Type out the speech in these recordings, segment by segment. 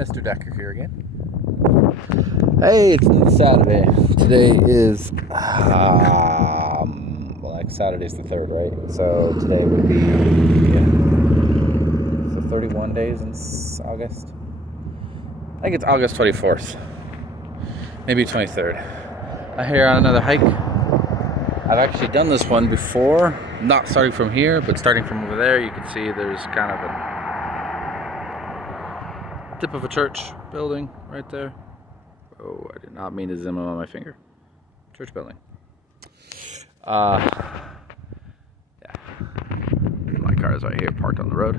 Mr. Decker here again. Hey, it's Saturday. Today is, Saturday's the 3rd, right? So today would be, so 31 days in August. I think it's August 24th. Maybe 23rd. I'm here on another hike. I've actually done this one before, not starting from here, but starting from over there. You can see there's kind of a tip of a church building right there. Oh, I did not mean to zoom in on my finger. Church building. Yeah. My car is right here, parked on the road.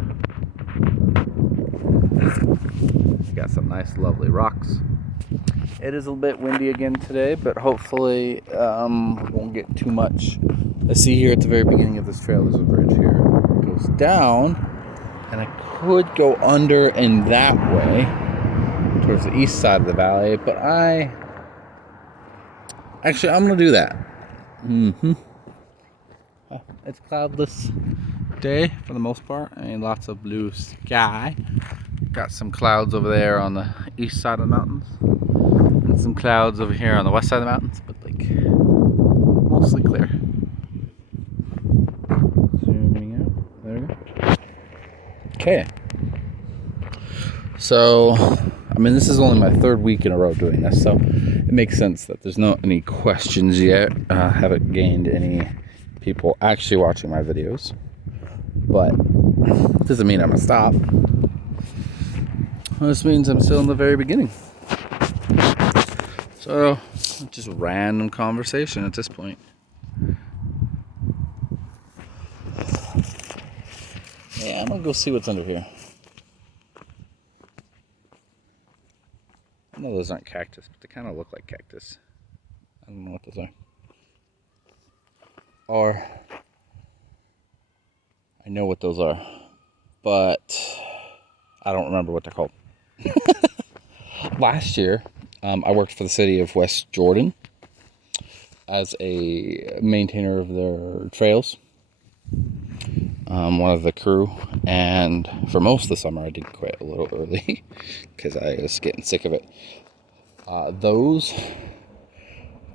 Got some nice, lovely rocks. It is a bit windy again today, but hopefully we won't get too much. I see here at the very beginning of this trail, there's a bridge here. It goes down, and I could go under and that way, towards the east side of the valley, but I'm gonna do that. It's a cloudless day for the most part. I mean, lots of blue sky. Got some clouds over there on the east side of the mountains, and some clouds over here on the west side of the mountains, but like mostly clear. Zooming out. There we go. Okay. So, I mean, this is only my 3rd week in a row doing this, so it makes sense that there's not any questions yet. Haven't gained any people actually watching my videos, but it doesn't mean I'm gonna stop. This means I'm still in the very beginning. So, just random conversation at this point. Yeah, I'm gonna go see what's under here. I know those aren't cactus, but they kind of look like cactus. I don't know what those are. Or, I know what those are, but I don't remember what they're called. Last year, I worked for the city of West Jordan as a maintainer of their trails, one of the crew, and for most of the summer I did quit a little early because I was getting sick of it. Those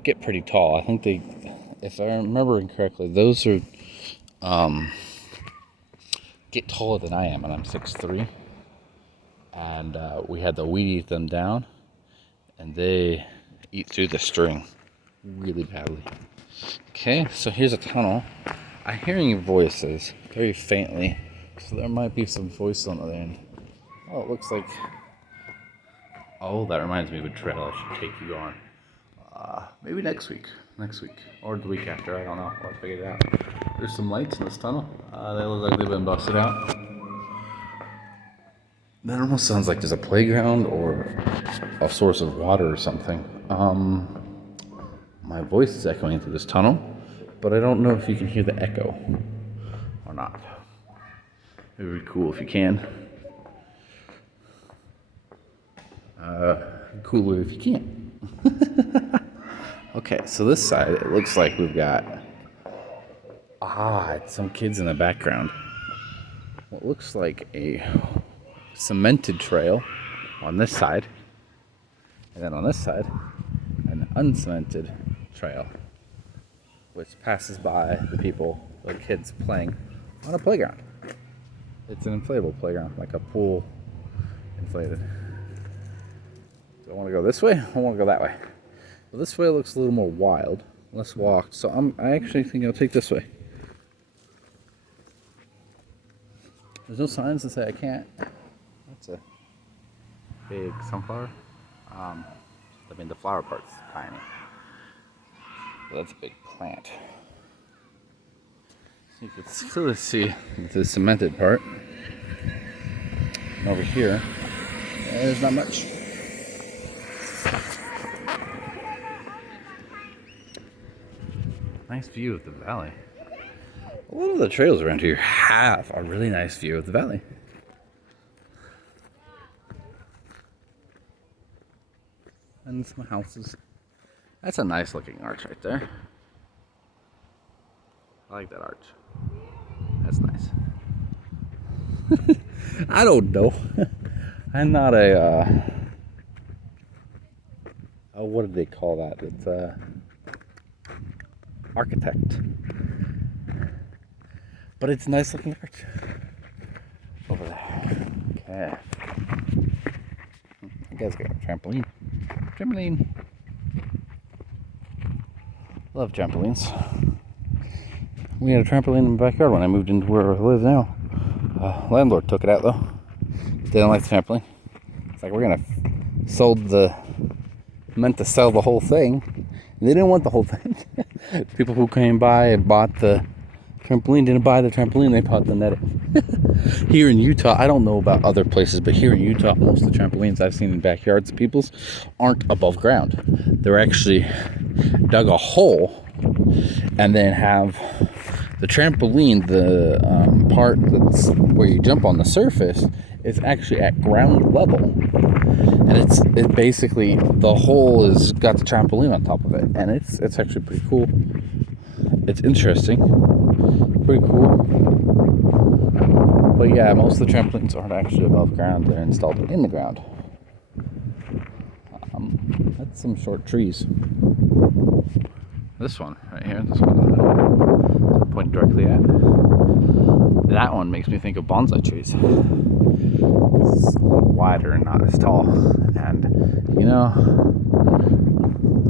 get pretty tall. I think they, if I remember correctly, those are get taller than I am, and I'm 6'3". And we had to weed eat them down, and they eat through the string really badly. Okay, so here's a tunnel. I'm hearing voices very faintly, so there might be some voices on the other end. Oh, it looks like, oh, that reminds me of a trail I should take you on. Maybe next week, or the week after, I don't know, I'll figure it out. There's some lights in this tunnel. They look like they've been busted out. That almost sounds like there's a playground or a source of water or something. My voice is echoing through this tunnel, but I don't know if you can hear the echo or not. It would be cool if you can. Cooler if you can't. Okay, so this side, it looks like we've got, some kids in the background. What looks like a cemented trail on this side, and then on this side an uncemented trail which passes by the people, the kids playing on a playground. It's an inflatable playground, like a pool inflated. Do I want to go this way? I want to go that way. Well, this way looks a little more wild, less walked, so I actually think I'll take this way. There's no signs that say I can't. That's a big sunflower. I mean, the flower part's tiny, but that's a big plant. So you can clearly see the cemented part. And over here, there's not much. Nice view of the valley. A lot of the trails around here have a really nice view of the valley. And some houses. That's a nice looking arch right there. I like that arch. That's nice. I don't know. I'm not a, oh, what do they call that? It's a architect. But it's nice looking art over there. Okay. You guys got a trampoline. Trampoline. Love trampolines. We had a trampoline in the backyard when I moved into where I live now. Landlord took it out though. Didn't like the trampoline. It's like, we're gonna meant to sell the whole thing. They didn't want the whole thing. People who came by and bought the trampoline didn't buy the trampoline, they bought the netting. Here in Utah, I don't know about other places, but here in Utah, most of the trampolines I've seen in backyards of people's aren't above ground. They're actually dug a hole and then have the trampoline, the part that's where you jump on the surface, is actually at ground level. And it's basically, the hole is got the trampoline on top of it, and it's actually pretty cool. It's interesting, pretty cool. But yeah, most of the trampolines aren't actually above ground; they're installed in the ground. That's some short trees. This one right here, this one I'm pointing directly at. That one makes me think of bonsai trees. It's a little wider and not as tall. And you know,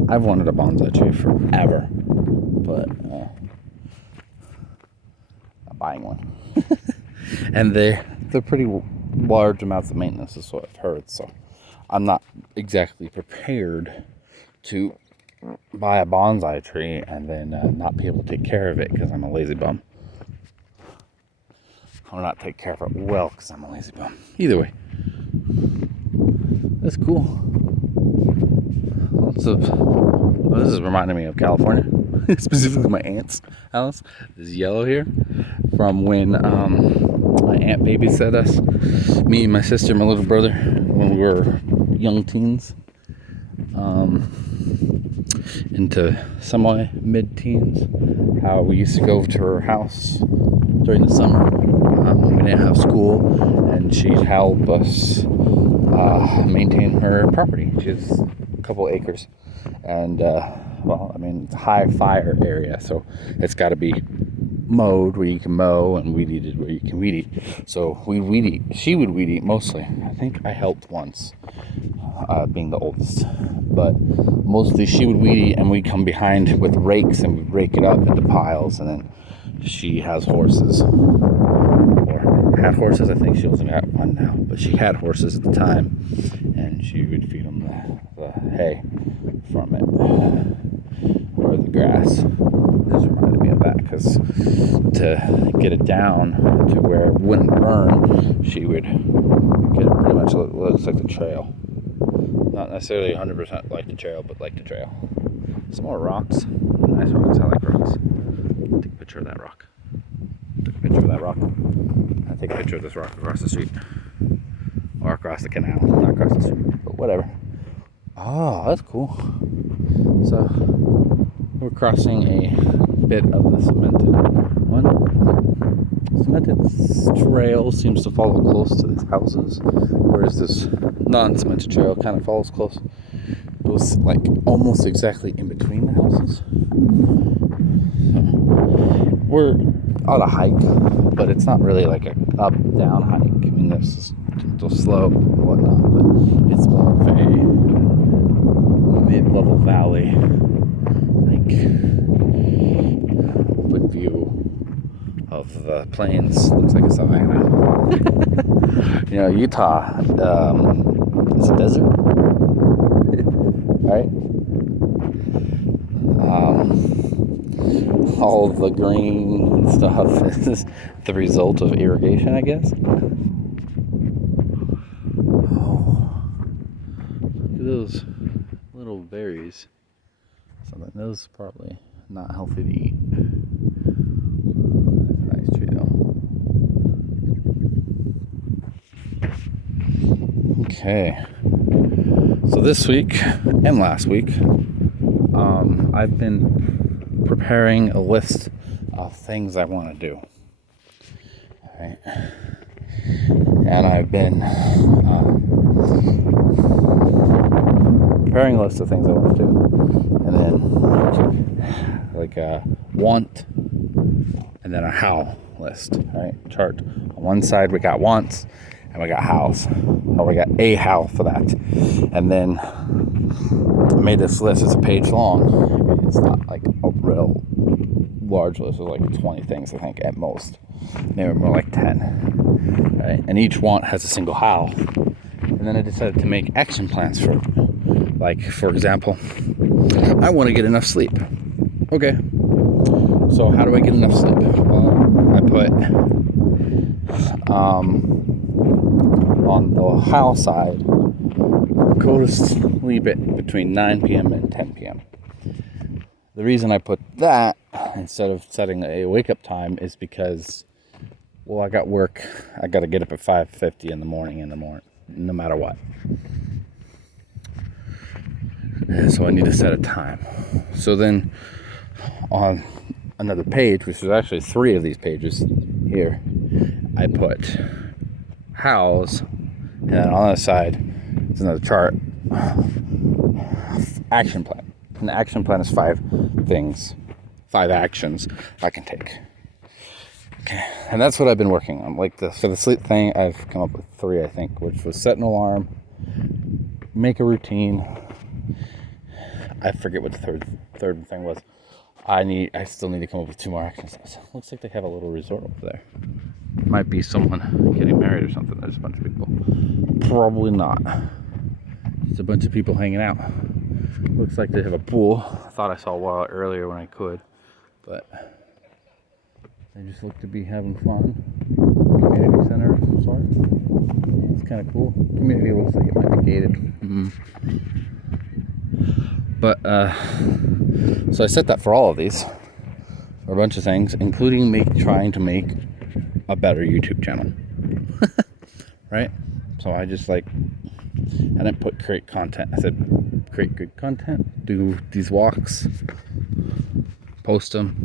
I've wanted a bonsai tree forever, but not buying one. And they're pretty large amounts of maintenance, is what I've heard. So I'm not exactly prepared to buy a bonsai tree and then not be able to take care of it because I'm a lazy bum. Or not take care of it well because I'm a lazy bum. Either way, that's cool. Well, this is reminding me of California. Specifically my aunt's house. This is yellow here from when my aunt babysat us, me, my sister, my little brother, when we were young teens, into somewhat mid-teens. How we used to go over to her house during the summer when we didn't have school, and she'd help us maintain her property. She has a couple acres, and well, I mean, it's a high fire area, so it's got to be mowed where you can mow and weed eated where you can weed eat. So we weed eat. She would weed eat mostly. I think I helped once, being the oldest, but mostly she would weed eat, and we'd come behind with rakes and we'd rake it up into piles. And then she has horses, or had horses. I think she only got one now, but she had horses at the time, and she would feed them the hay from it, or the grass. This reminded me of that, because to get it down to where it wouldn't burn, she would get it pretty much looks like the trail. Not necessarily 100% like the trail, but like the trail. Some more rocks. Nice rocks. I like rocks. Take a picture of that rock. Take a picture of that rock. I take a picture of this rock across the street. Or across the canal. Not across the street, but whatever. Oh, that's cool. So, we're crossing a bit of the cemented trail. Seems to follow close to these houses, whereas this non-cemented trail kind of follows close. It goes like almost exactly in between the houses. We're on a hike, but it's not really like a up-down hike. I mean, there's this gentle slope and whatnot, but it's more of a mid-level valley, like open view of the plains. Looks like a savanna. You know, Utah is a desert, right? All the green and stuff is the result of irrigation, I guess. Oh, look at those little berries. Something those are probably not healthy to eat. That's a nice tree though. Okay. So this week and last week, I've been preparing a list of things I want to do. All right. And I've been Preparing list of things I want to do, and then like a want, and then a how list. Right, chart. On one side we got wants, and we got hows. Or we got a how for that, and then I made this list. It's a page long. It's not like a real large list. It's like 20 things, I think, at most. Maybe more like 10. Right? And each want has a single how. And then I decided to make action plans for it. Like, for example, I want to get enough sleep. Okay. So how do I get enough sleep? Well, I put on the how side, go to sleep at between 9 p.m. and 10 p.m. The reason I put that instead of setting a wake-up time is because, well, I got work. I got to get up at 5:50 in the morning, no matter what. So I need to set a time. So then on another page, which is actually 3 of these pages here, I put hows, and then on the other side, it's another chart, action plan. And the action plan is 5 things, 5 actions I can take. Okay, and that's what I've been working on. Like for the sleep thing, I've come up with 3, I think, which was set an alarm, make a routine. I forget what the third thing was. I still need to come up with 2 more action steps. Looks like they have a little resort over there. Might be someone getting married or something. There's a bunch of people. Probably not. Just a bunch of people hanging out. Looks like they have a pool. I thought I saw a while earlier when I could, but they just look to be having fun. Community center of some sort. It's kind of cool. Community looks like it might be gated. Mm-hmm. But so I set that for all of these, for a bunch of things, including trying to make a better YouTube channel. Right? So I just I didn't put create content. I said create good content, do these walks, post them,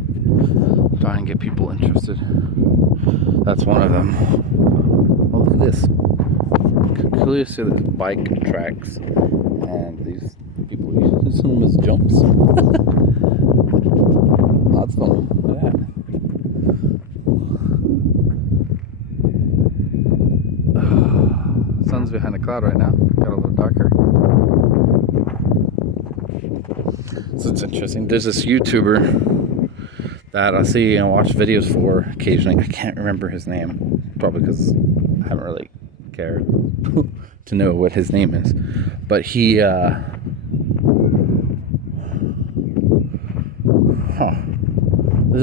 try and get people interested. That's one of them. Oh, look at this. Clearly see there's bike tracks, and these people using them as jumps. That's fun. Look at that. Sun's behind a cloud right now. Got a little darker. So it's interesting. There's this YouTuber that I see and watch videos for occasionally. I can't remember his name, probably because I haven't really cared to know what his name is. But he, there's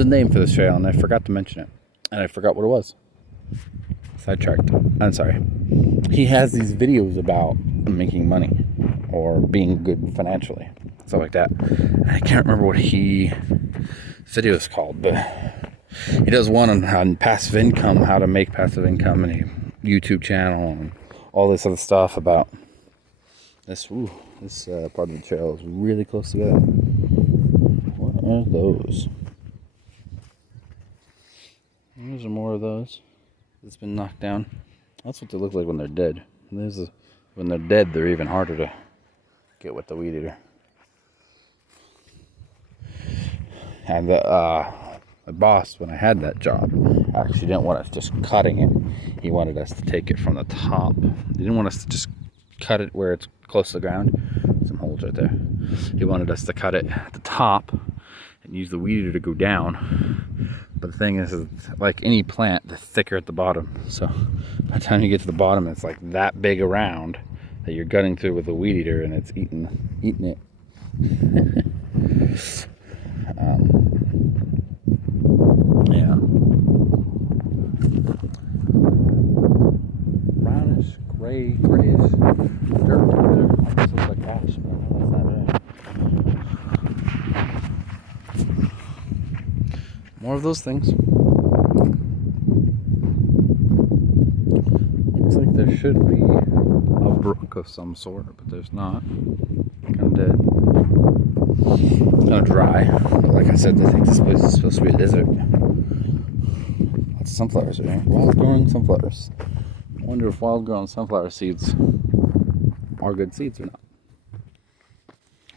a name for this trail, and I forgot to mention it, and I forgot what it was. Sidetracked. I'm sorry. He has these videos about making money or being good financially, stuff like that. I can't remember what his video is called, but he does one on passive income, how to make passive income, and a YouTube channel, and all this other stuff about this. Ooh, this part of the trail is really close together. What are those? Those are more of those. It's been knocked down. That's what they look like when they're dead. When they're dead, they're even harder to get with the weed eater. And my boss, when I had that job, actually didn't want us just cutting it. He wanted us to take it from the top. He didn't want us to just cut it where it's close to the ground. Some holes right there. He wanted us to cut it at the top and use the weed eater to go down. But the thing is like any plant, the thicker at the bottom. So by the time you get to the bottom, it's like that big around that you're gutting through with a weed eater, and it's eating it. Yeah. Brownish, grayish dirt over there. Almost looks like ash, but that's not it. More of those things. Looks like there should be a brook of some sort, but there's not. Kind of dead. Kind of dry. Like I said, I think this place is supposed to be a desert. Lots of sunflowers are here. Wild growing sunflowers. I wonder if wild grown sunflower seeds are good seeds or not.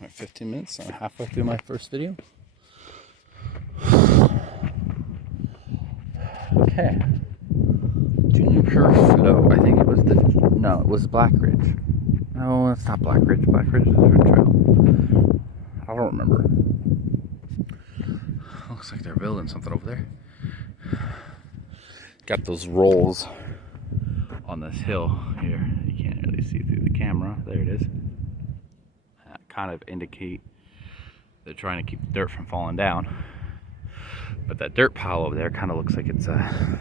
15 minutes, I'm halfway through my first video. Okay. Juniper Flow, I think it was it was Blackridge. No, it's not Blackridge. Blackridge is a different trail. I don't remember. Looks like they're building something over there. Got those rolls on this hill here. You can't really see through the camera. There it is. That kind of indicate they're trying to keep the dirt from falling down. But that dirt pile over there kind of looks like it's a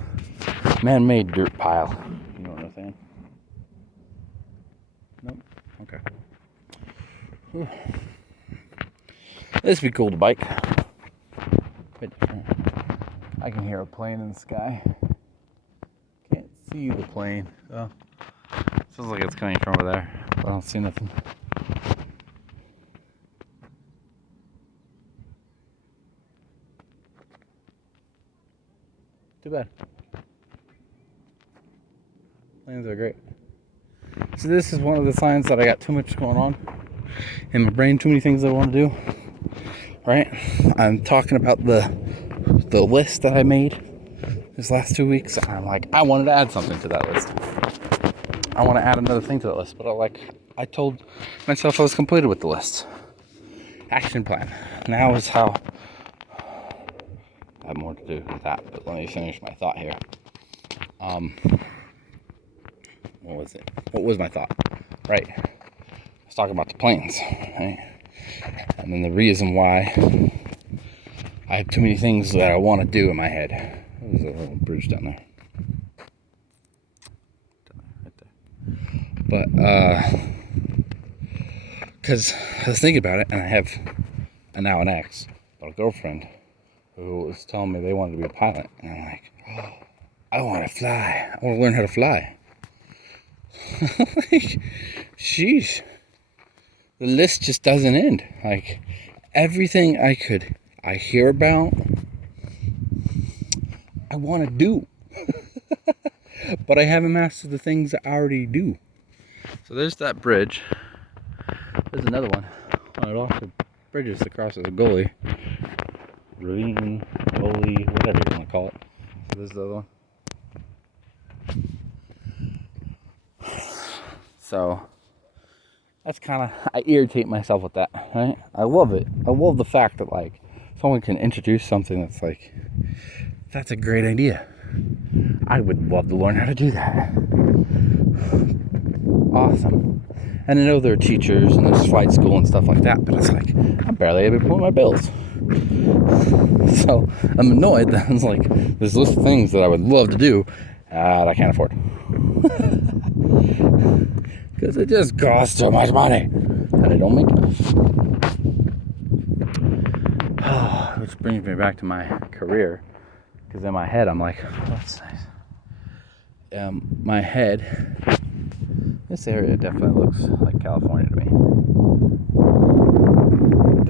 man-made dirt pile. You know what I'm saying? Nope. Okay. Whew. This would be cool to bike. Bit different. I can hear a plane in the sky. Can't see the plane. Oh. Sounds like it's coming from over there. I don't see nothing. Too bad. Planes are great. So this is one of the signs that I got too much going on in my brain, too many things I want to do. Right? I'm talking about the list that I made this last 2 weeks. And I'm like, I wanted to add something to that list. I want to add another thing to that list, but I told myself I was completed with the list. Action plan. Now is how I have more to do with that, but let me finish my thought here. What was it? What was my thought? Right. I was talking about the planes, right? And then the reason why I have too many things that I want to do in my head. There's a little bridge down there. Right there. But, because I was thinking about it, and I have now an ex, but a girlfriend, who was telling me they wanted to be a pilot. And I'm like, oh, I want to fly. I want to learn how to fly. Like, sheesh. The list just doesn't end. Like, everything I hear about, I want to do. But I haven't mastered the things I already do. So there's that bridge. There's another one. One of the bridges that crosses a gully. Ravine, gully, whatever you want to call it. So there's the other one. So that's kind of, I irritate myself with that, right? I love it. I love the fact that, like, someone can introduce something that's like, that's a great idea. I would love to learn how to do that. Awesome. And I know there are teachers and there's flight school and stuff like that, but it's like, I'm barely able to pay my bills. So I'm annoyed that it's like, there's a list of things that I would love to do that I can't afford. Because it just costs so much money and I don't make enough. Which brings me back to my career. Because in my head, I'm like, oh, that's nice. My head, this area definitely looks like California to me.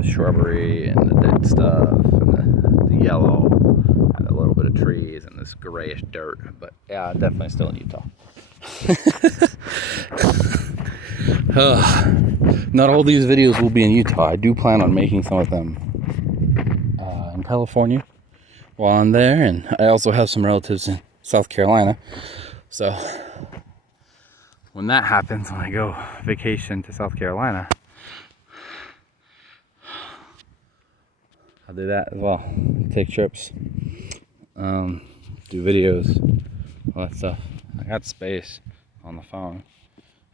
The shrubbery and the dead stuff and the yellow and a little bit of trees and this grayish dirt. But yeah, definitely still in Utah. Not all these videos will be in Utah. I do plan on making some of them in California while I'm there, and I also have some relatives in South Carolina. So when that happens, when I go vacation to South Carolina, I'll do that as well. Take trips, do videos, all that stuff. I got space on the phone.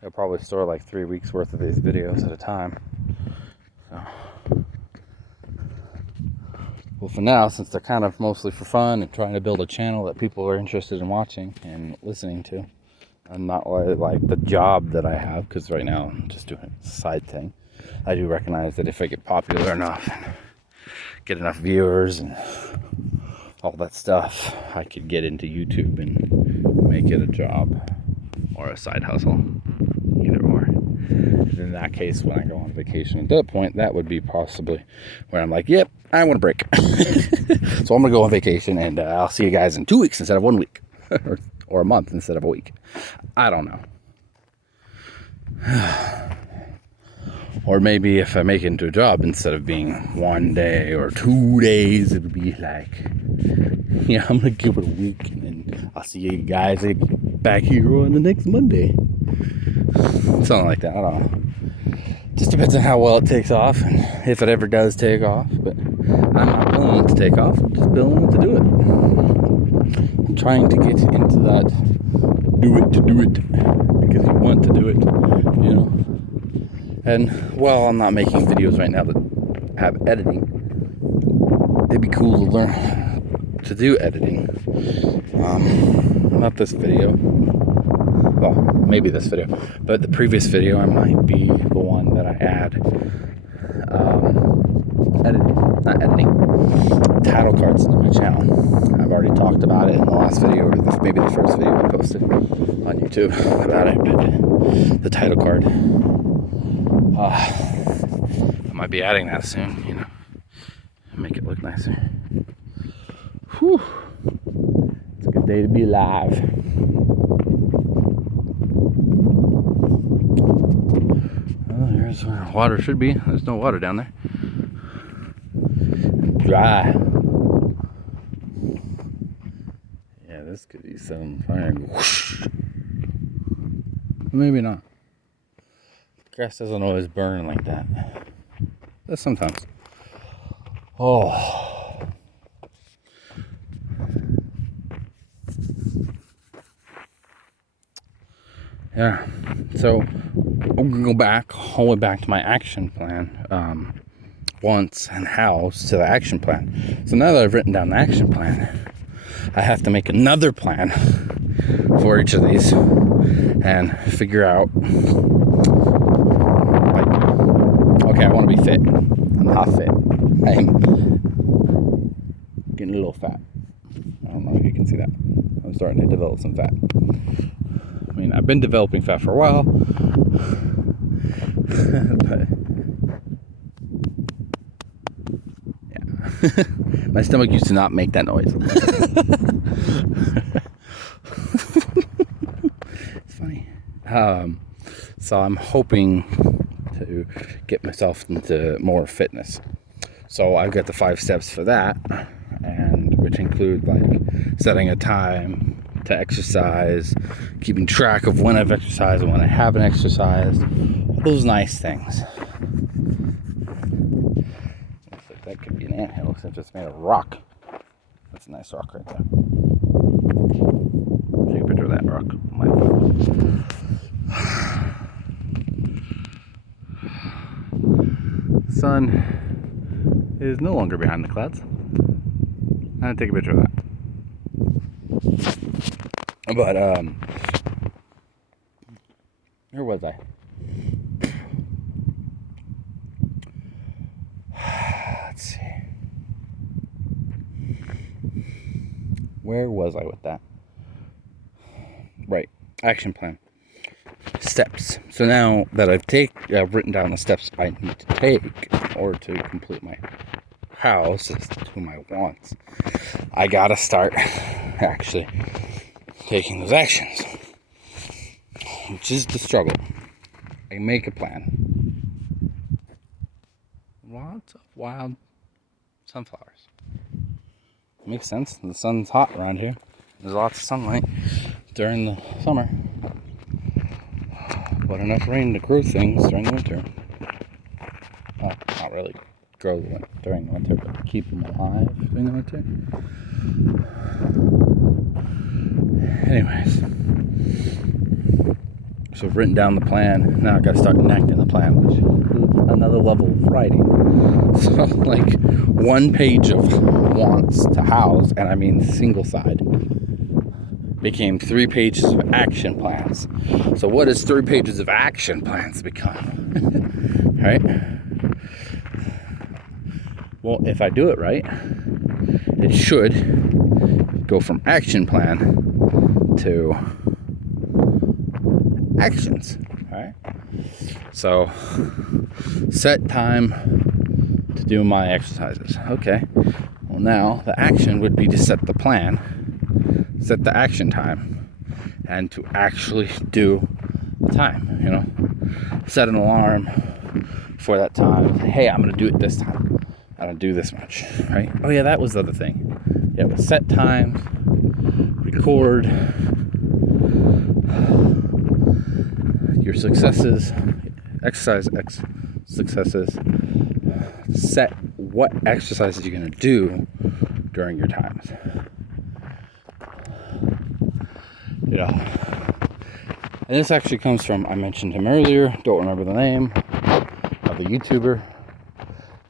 I'll probably store like 3 weeks worth of these videos at a time. So, well, for now, since they're kind of mostly for fun and trying to build a channel that people are interested in watching and listening to, and not like the job that I have, because right now I'm just doing a side thing. I do recognize that if I get popular enough and get enough viewers and all that stuff, I could get into YouTube and make it a job or a side hustle, either or. And in that case, when I go on vacation at that point, that would be possibly where I'm like, yep, I want a break. So I'm gonna go on vacation, and I'll see you guys in 2 weeks instead of 1 week, or a month instead of a week. I don't know. Or maybe if I make it into a job, instead of being 1 day or 2 days, it would be like, yeah, I'm gonna give it a week, and then I'll see you guys back here on the next Monday. Something like that. I don't know. Just depends on how well it takes off, and if it ever does take off. But I'm not billing it to take off. I'm just billing it to do it. I'm trying to get into that do it to do it, because you want to do it, you know. And while I'm not making videos right now that have editing, it'd be cool to learn to do editing. Not this video. Well, maybe this video, but the previous video, I might be the one that I add title cards into my channel. I've already talked about it in the last video, or maybe the first video I posted on YouTube about it, but the title card. I might be adding that soon, you know, make it look nicer. Whew. It's a good day to be alive. Well, here's where water should be. There's no water down there. Dry. Yeah, this could be some fire. Whoosh. Maybe not. Grass doesn't always burn like that. But sometimes. Oh. Yeah. So I'm gonna go back, all the way back to my action plan. Once and hows to the action plan. So now that I've written down the action plan, I have to make another plan for each of these and figure out, like, okay, I want to be fit. I'm not fit. I'm getting a little fat. I don't know if you can see that. I'm starting to develop some fat. I mean, I've been developing fat for a while, but my stomach used to not make that noise. It's funny. So I'm hoping to get myself into more fitness. So I've got the 5 steps for that, and which include like setting a time to exercise, keeping track of when I've exercised and when I haven't exercised, all those nice things. That could be an anthill, since it's made of rock. That's a nice rock right there. Take a picture of that rock on my phone. The sun is no longer behind the clouds. I'm gonna take a picture of that. But where was I? Let's see. Where was I with that? Right. Action plan. Steps. So now that I've written down the steps I need to take in order to complete my house to my wants, I gotta start actually taking those actions, which is the struggle. I make a plan. Lots of wild sunflowers. Makes sense. The sun's hot around here. There's lots of sunlight during the summer, but enough rain to grow things during the winter. Well, not really grow them during the winter, but keep them alive during the winter. Anyways, so I've written down the plan. Now I've got to start enacting the plan, which is another level of writing. So, like, 1 page of wants to house, and I mean single side, became 3 pages of action plans. So what does 3 pages of action plans become? Right? Well, if I do it right, it should go from action plan to actions. Right? So set time to do my exercises. Okay. Well, now the action would be to set the plan, set the action time, and to actually do the time. You know, set an alarm for that time. Hey, I'm going to do it this time. I'm going to do this much, right? Oh yeah, that was the other thing. Yeah, but set times, record your successes, exercise successes, set what exercises you're going to do during your times. You know, and this actually comes from, I mentioned him earlier, don't remember the name of the YouTuber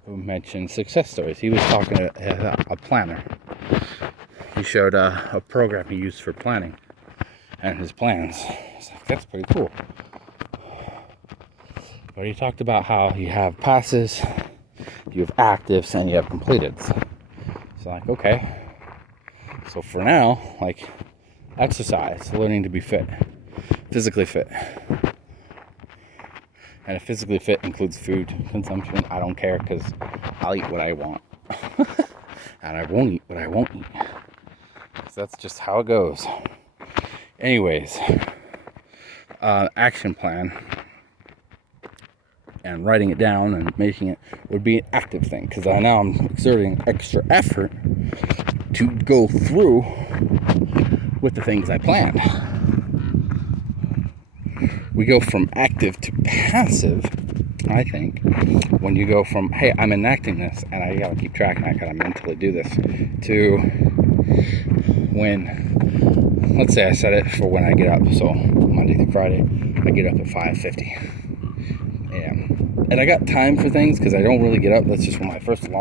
who mentioned success stories. He was talking to a planner. He showed a program he used for planning and his plans. I was like, that's pretty cool. But he talked about how you have passes, you have actives, and you have completeds. So like, okay. So for now, like exercise, learning to be fit, physically fit. And if physically fit includes food consumption, I don't care, because I'll eat what I want. And I won't eat what I won't eat. Because that's just how it goes. Anyways, action plan and writing it down and making it would be an active thing, because I now I'm exerting extra effort to go through with the things I planned. We go from active to passive, I think, when you go from, hey, I'm enacting this and I gotta keep track and I gotta mentally do this, to when, let's say I set it for when I get up. So Monday through Friday, I get up at 5:50 a.m. And I got time for things because I don't really get up. That's just when my first alarm